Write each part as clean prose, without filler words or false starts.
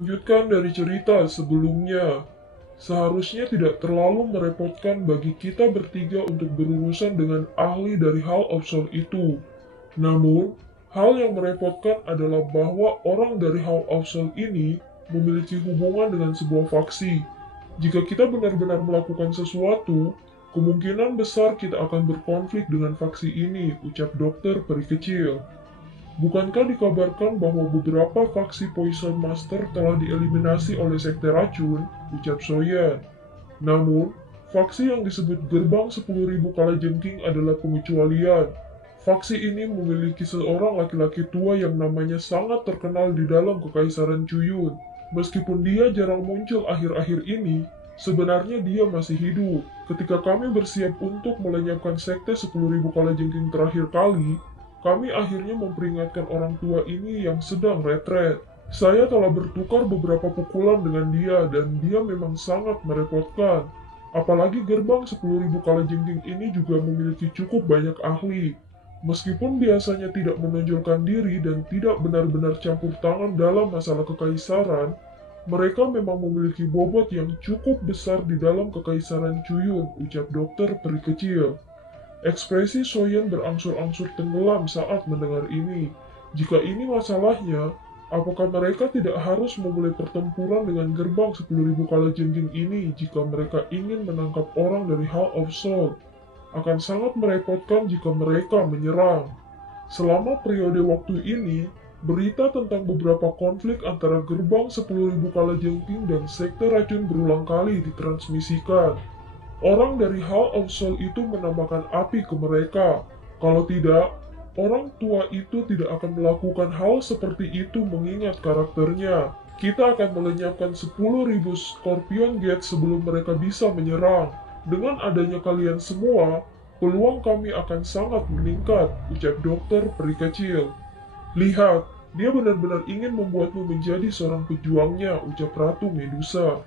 Lanjutkan dari cerita sebelumnya, seharusnya tidak terlalu merepotkan bagi kita bertiga untuk berurusan dengan ahli dari Hall of Soul itu. Namun, hal yang merepotkan adalah bahwa orang dari Hall of Soul ini memiliki hubungan dengan sebuah faksi. Jika kita benar-benar melakukan sesuatu, kemungkinan besar kita akan berkonflik dengan faksi ini, ucap dokter peri kecil. Bukankah dikabarkan bahwa beberapa faksi Poison Master telah dieliminasi oleh Sekte Racun? Ucap Soyan. Namun, faksi yang disebut Gerbang 10.000 Kalajengking adalah pengecualian. Faksi ini memiliki seorang laki-laki tua yang namanya sangat terkenal di dalam Kekaisaran Cuyun. Meskipun dia jarang muncul akhir-akhir ini, sebenarnya dia masih hidup. Ketika kami bersiap untuk melenyapkan Sekte 10.000 Kalajengking terakhir kali, kami akhirnya memperingatkan orang tua ini yang sedang retret. Saya telah bertukar beberapa pukulan dengan dia dan dia memang sangat merepotkan. Apalagi gerbang 10.000 Kalajengking ini juga memiliki cukup banyak ahli. Meskipun biasanya tidak menonjolkan diri dan tidak benar-benar campur tangan dalam masalah kekaisaran, mereka memang memiliki bobot yang cukup besar di dalam Kekaisaran Cuyun, ucap dokter peri kecil. Ekspresi Soyen berangsur-angsur tenggelam saat mendengar ini. Jika ini masalahnya, apakah mereka tidak harus memulai pertempuran dengan gerbang 10.000 Kalajengking ini jika mereka ingin menangkap orang dari Hall of Soul? Akan sangat merepotkan jika mereka menyerang. Selama periode waktu ini, berita tentang beberapa konflik antara gerbang 10.000 Kalajengking dan Sekte Racun berulang kali ditransmisikan. Orang dari Hall of Soul itu menambahkan api ke mereka. Kalau tidak, orang tua itu tidak akan melakukan hal seperti itu mengingat karakternya. Kita akan melenyapkan 10.000 Scorpion Gate sebelum mereka bisa menyerang. Dengan adanya kalian semua, peluang kami akan sangat meningkat, ucap dokter peri kecil. Lihat, dia benar-benar ingin membuatmu menjadi seorang pejuangnya, ucap Ratu Medusa.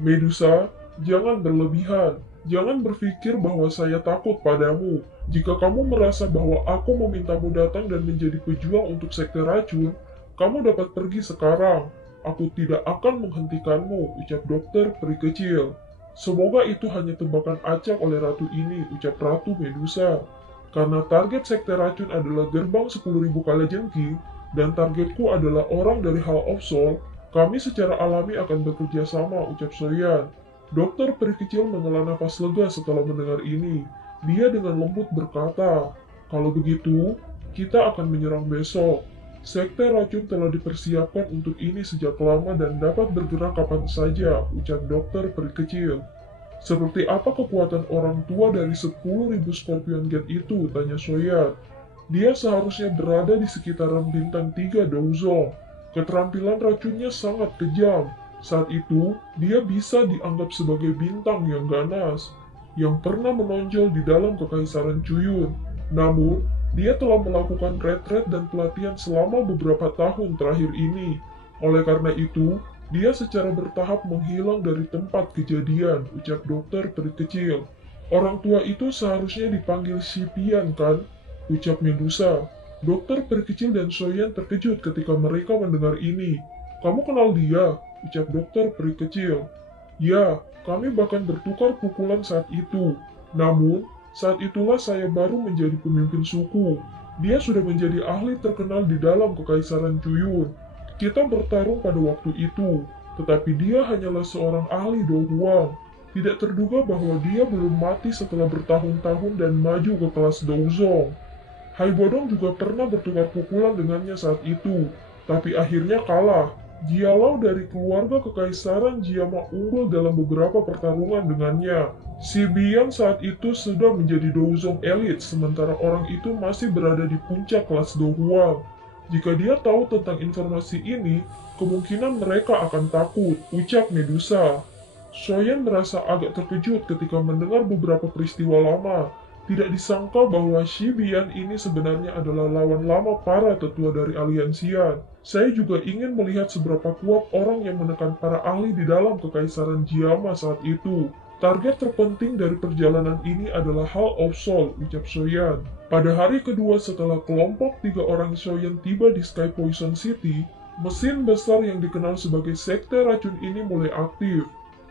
Medusa, jangan berlebihan. Jangan berpikir bahwa saya takut padamu. Jika kamu merasa bahwa aku memintamu datang dan menjadi pejuang untuk Sekte Racun, kamu dapat pergi sekarang. Aku tidak akan menghentikanmu, ucap dokter peri kecil. Semoga itu hanya tebakan acak oleh ratu ini, ucap Ratu Medusa. Karena target Sekte Racun adalah gerbang 10.000 Kalajengking, dan targetku adalah orang dari Hall of Soul, kami secara alami akan bekerja sama, ucap Soyan. Dokter peri kecil menghela nafas lega setelah mendengar ini. Dia dengan lembut berkata, "Kalau begitu, kita akan menyerang besok. Sekte Racun telah dipersiapkan untuk ini sejak lama dan dapat bergerak kapan saja," ucap dokter peri kecil. "Seperti apa kekuatan orang tua dari 10.000 Scorpion Gate itu?" tanya Soyan. "Dia seharusnya berada di sekitaran bintang 3 Douzong. Keterampilan racunnya sangat kejam. Saat itu, dia bisa dianggap sebagai bintang yang ganas, yang pernah menonjol di dalam Kekaisaran Cuyun. Namun, dia telah melakukan retret dan pelatihan selama beberapa tahun terakhir ini. Oleh karena itu, dia secara bertahap menghilang dari tempat kejadian," ucap dokter peri kecil. "Orang tua itu seharusnya dipanggil Sipian, kan?" ucap Medusa. Dokter peri kecil dan Soyan terkejut ketika mereka mendengar ini. "Kamu kenal dia?" ucap dokter peri kecil. "Ya, kami bahkan bertukar pukulan saat itu. Namun, saat itulah saya baru menjadi pemimpin suku. Dia sudah menjadi ahli terkenal di dalam Kekaisaran Cuyun. Kita bertarung pada waktu itu, tetapi dia hanyalah seorang ahli Do Huang. Tidak terduga bahwa dia belum mati setelah bertahun-tahun dan maju ke kelas Douzong. Hai Bodong juga pernah bertukar pukulan dengannya saat itu, tapi akhirnya kalah. Dialau dari keluarga kekaisaran Jiama unggul dalam beberapa pertarungan dengannya. Si Bian saat itu sudah menjadi Douzong Elite, sementara orang itu masih berada di puncak kelas Do Huang. Jika dia tahu tentang informasi ini, kemungkinan mereka akan takut, ucap Medusa. Soyan merasa agak terkejut ketika mendengar beberapa peristiwa lama. Tidak disangka bahwa Shibian ini sebenarnya adalah lawan lama para tetua dari Aliansian. Saya juga ingin melihat seberapa kuat orang yang menekan para ahli di dalam Kekaisaran Jiama saat itu. Target terpenting dari perjalanan ini adalah Hall of Soul, ucap Soyan. Pada hari kedua setelah kelompok 3 orang Soyan tiba di Sky Poison City, Mesin besar yang dikenal sebagai sekte racun ini mulai aktif.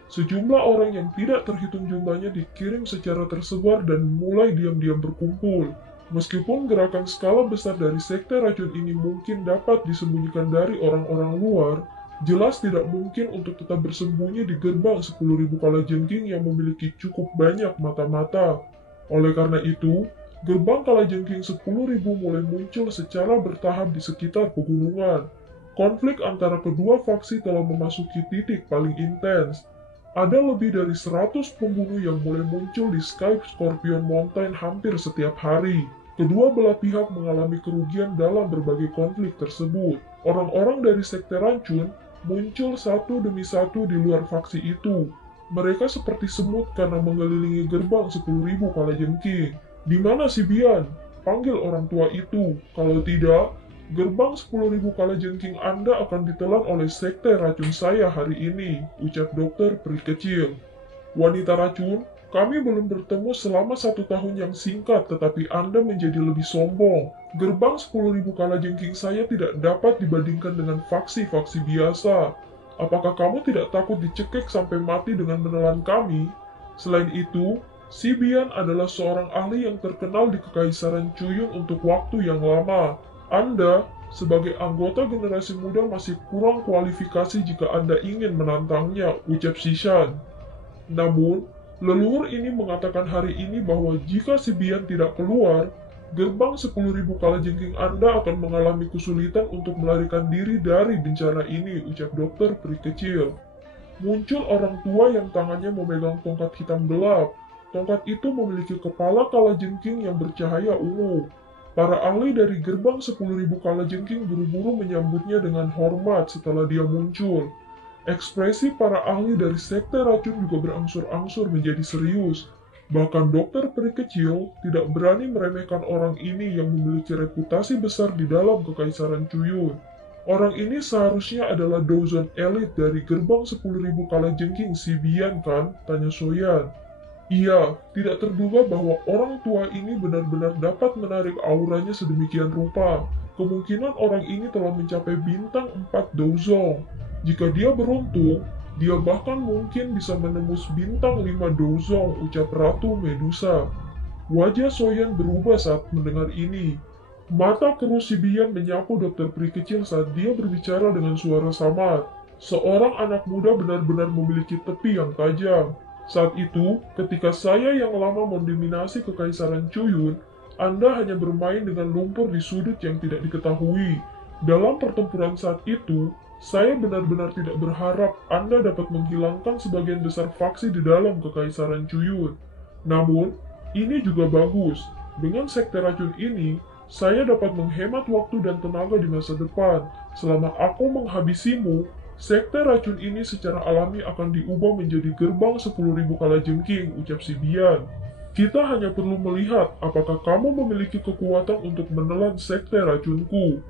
Sejumlah orang yang tidak terhitung jumlahnya dikirim secara tersebar dan mulai diam-diam berkumpul. Meskipun gerakan skala besar dari sekte racun ini mungkin dapat disembunyikan dari orang-orang luar, jelas tidak mungkin untuk tetap bersembunyi di gerbang 10.000 kalajengking yang memiliki cukup banyak mata-mata. Oleh karena itu, gerbang kalajengking 10.000 mulai muncul secara bertahap di sekitar pegunungan. Konflik antara kedua faksi telah memasuki titik paling intens. Ada lebih dari 100 pembunuh yang mulai muncul di Sky Scorpion Mountain hampir setiap hari. Kedua belah pihak mengalami kerugian dalam berbagai konflik tersebut. Orang-orang dari sekte racun muncul satu demi satu di luar faksi itu. Mereka seperti semut karena mengelilingi gerbang 10.000 kalajengking. Di mana si Bian? Panggil orang tua itu. Kalau tidak, gerbang 10.000 kalajengking Anda akan ditelan oleh sekte racun saya hari ini, ucap dokter peri kecil. Wanita racun, kami belum bertemu selama 1 tahun yang singkat, tetapi Anda menjadi lebih sombong. Gerbang 10.000 kalajengking saya tidak dapat dibandingkan dengan faksi-faksi biasa. Apakah kamu tidak takut dicekik sampai mati dengan menelan kami? Selain itu, si Bian adalah seorang ahli yang terkenal di Kekaisaran Cuyun untuk waktu yang lama. Anda, sebagai anggota generasi muda masih kurang kualifikasi jika Anda ingin menantangnya, ucap Shishan. Namun, leluhur ini mengatakan hari ini bahwa jika si Bian tidak keluar, gerbang 10.000 kalajengking Anda akan mengalami kesulitan untuk melarikan diri dari bencana ini, ucap dokter peri kecil. Muncul orang tua yang tangannya memegang tongkat hitam gelap. Tongkat itu memiliki kepala kalajengking yang bercahaya ungu. Para ahli dari gerbang 10.000 kalajengking buru-buru menyambutnya dengan hormat setelah dia muncul. Ekspresi para ahli dari sekte racun juga berangsur-angsur menjadi serius. Bahkan dokter peri kecil tidak berani meremehkan orang ini yang memiliki reputasi besar di dalam Kekaisaran Cuyun. Orang ini seharusnya adalah Dozon elit dari gerbang 10.000 kalajengking si Bian kan? Tanya Soyan. Iya, tidak terduga bahwa orang tua ini benar-benar dapat menarik auranya sedemikian rupa. Kemungkinan orang ini telah mencapai bintang 4 Dozong. Jika dia beruntung, dia bahkan mungkin bisa menembus bintang 5 Dozong, ucap Ratu Medusa. Wajah Soyan berubah saat mendengar ini. Mata keruh si Bian menyapu dokter peri kecil saat dia berbicara dengan suara samar. Seorang anak muda benar-benar memiliki tepi yang tajam. Saat itu, ketika saya yang lama mendominasi Kekaisaran Cuyun, Anda hanya bermain dengan lumpur di sudut yang tidak diketahui. Dalam pertempuran saat itu, saya benar-benar tidak berharap Anda dapat menghilangkan sebagian besar faksi di dalam Kekaisaran Cuyun. Namun, ini juga bagus. Dengan sekte racun ini, saya dapat menghemat waktu dan tenaga di masa depan. Selama aku menghabisimu, sekte racun ini secara alami akan diubah menjadi gerbang 10.000 kalajengking, ucap si Bian. Kita hanya perlu melihat apakah kamu memiliki kekuatan untuk menelan sekte racunku.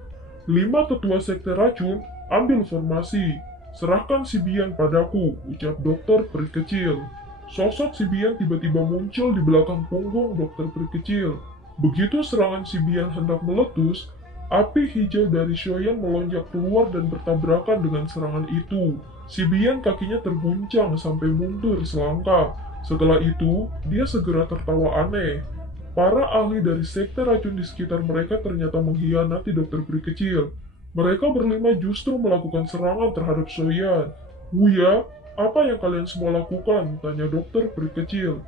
5 tetua sekte racun, ambil formasi. Serahkan si Bian padaku, ucap dokter peri kecil. Sosok si Bian tiba-tiba muncul di belakang punggung dokter peri kecil. Begitu serangan si Bian hendak meletus, api hijau dari Shoyan melonjak keluar dan bertabrakan dengan serangan itu. Si Bian kakinya terguncang sampai mundur selangkah. Setelah itu, dia segera tertawa aneh. Para ahli dari sekte racun di sekitar mereka ternyata mengkhianati dokter peri kecil. Mereka berlima justru melakukan serangan terhadap Shoyan. Wuya, apa yang kalian semua lakukan? Tanya dokter peri kecil.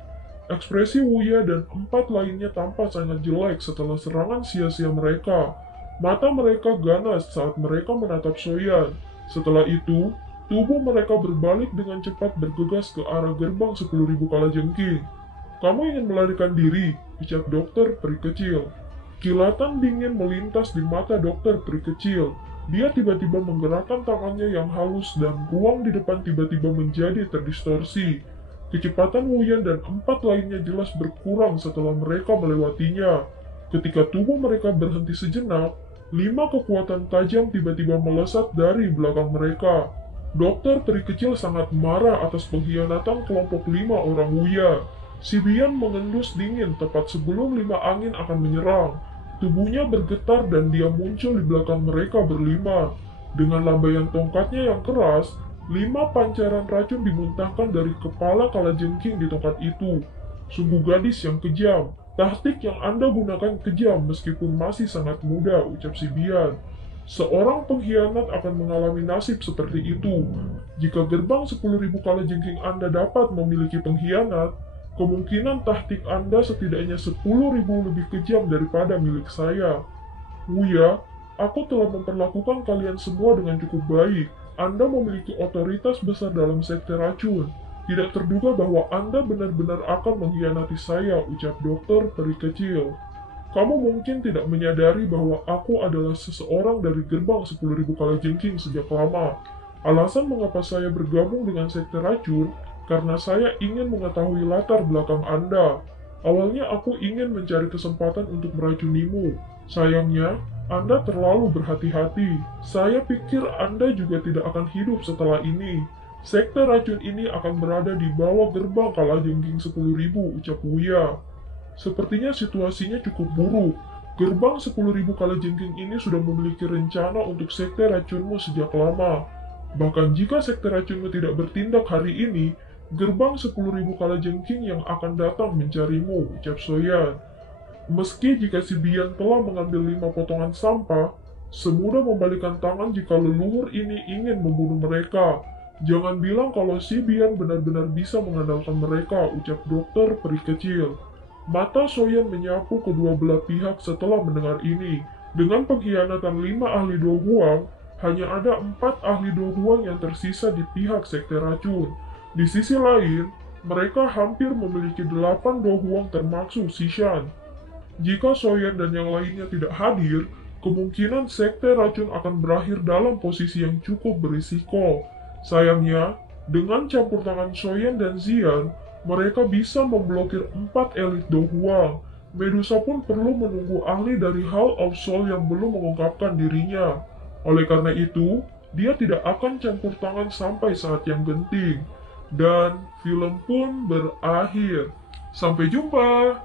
Ekspresi Wuya dan 4 lainnya tampak sangat jelek setelah serangan sia-sia mereka. Mata mereka ganas saat mereka menatap Shoyan. Setelah itu, tubuh mereka berbalik dengan cepat bergegas ke arah gerbang 10.000 kalajengking. Kamu ingin melarikan diri, ucap dokter peri kecil. Kilatan dingin melintas di mata dokter peri kecil. Dia tiba-tiba menggerakkan tangannya yang halus dan ruang di depan tiba-tiba menjadi terdistorsi. Kecepatan Wuyan dan 4 lainnya jelas berkurang setelah mereka melewatinya. Ketika tubuh mereka berhenti sejenak, 5 kekuatan tajam tiba-tiba melesat dari belakang mereka. Dokter peri kecil sangat marah atas pengkhianatan kelompok 5 orang Wuya. Si Bian mengendus dingin tepat sebelum 5 angin akan menyerang. Tubuhnya bergetar dan dia muncul di belakang mereka berlima. Dengan lambaian tongkatnya yang keras, 5 pancaran racun dimuntahkan dari kepala kalajengking di tongkat itu. Sungguh gadis yang kejam. Taktik yang Anda gunakan kejam meskipun masih sangat muda, ucap si Bian. Seorang pengkhianat akan mengalami nasib seperti itu. Jika gerbang 10.000 kalajengking Anda dapat memiliki pengkhianat, kemungkinan taktik Anda setidaknya 10.000 lebih kejam daripada milik saya. Wuya, aku telah memperlakukan kalian semua dengan cukup baik. Anda memiliki otoritas besar dalam sekte racun. Tidak terduga bahwa Anda benar-benar akan mengkhianati saya, ucap dokter peri kecil. Kamu mungkin tidak menyadari bahwa aku adalah seseorang dari gerbang 10.000 kalajengking sejak lama. Alasan mengapa saya bergabung dengan sekte racun, karena saya ingin mengetahui latar belakang Anda. Awalnya aku ingin mencari kesempatan untuk meracunimu. Sayangnya, Anda terlalu berhati-hati. Saya pikir Anda juga tidak akan hidup setelah ini. Sekte racun ini akan berada di bawah gerbang kalajengking 10.000, ucap Wuya. Sepertinya situasinya cukup buruk. Gerbang 10.000 kalajengking ini sudah memiliki rencana untuk sekte racunmu sejak lama. Bahkan jika sekte racunmu tidak bertindak hari ini, gerbang 10.000 kalajengking yang akan datang mencarimu, ucap Soyan. Meski jika si Bian telah mengambil 5 potongan sampah, semudah membalikan tangan jika leluhur ini ingin membunuh mereka. Jangan bilang kalau si Bian benar-benar bisa mengandalkan mereka, ucap dokter peri kecil. Mata Soyan menyapu kedua belah pihak setelah mendengar ini. Dengan pengkhianatan 5 ahli Do Huang, hanya ada 4 ahli Do Huang yang tersisa di pihak sekte racun. Di sisi lain, mereka hampir memiliki 8 Do Huang termasuk Sishan. Jika Soyan dan yang lainnya tidak hadir, kemungkinan sekte racun akan berakhir dalam posisi yang cukup berisiko. Sayangnya, dengan campur tangan Soyan dan Xian, mereka bisa memblokir 4 elit Do Huang. Medusa pun perlu menunggu ahli dari Hall of Soul yang belum mengungkapkan dirinya. Oleh karena itu, dia tidak akan campur tangan sampai saat yang genting. Dan film pun berakhir. Sampai jumpa!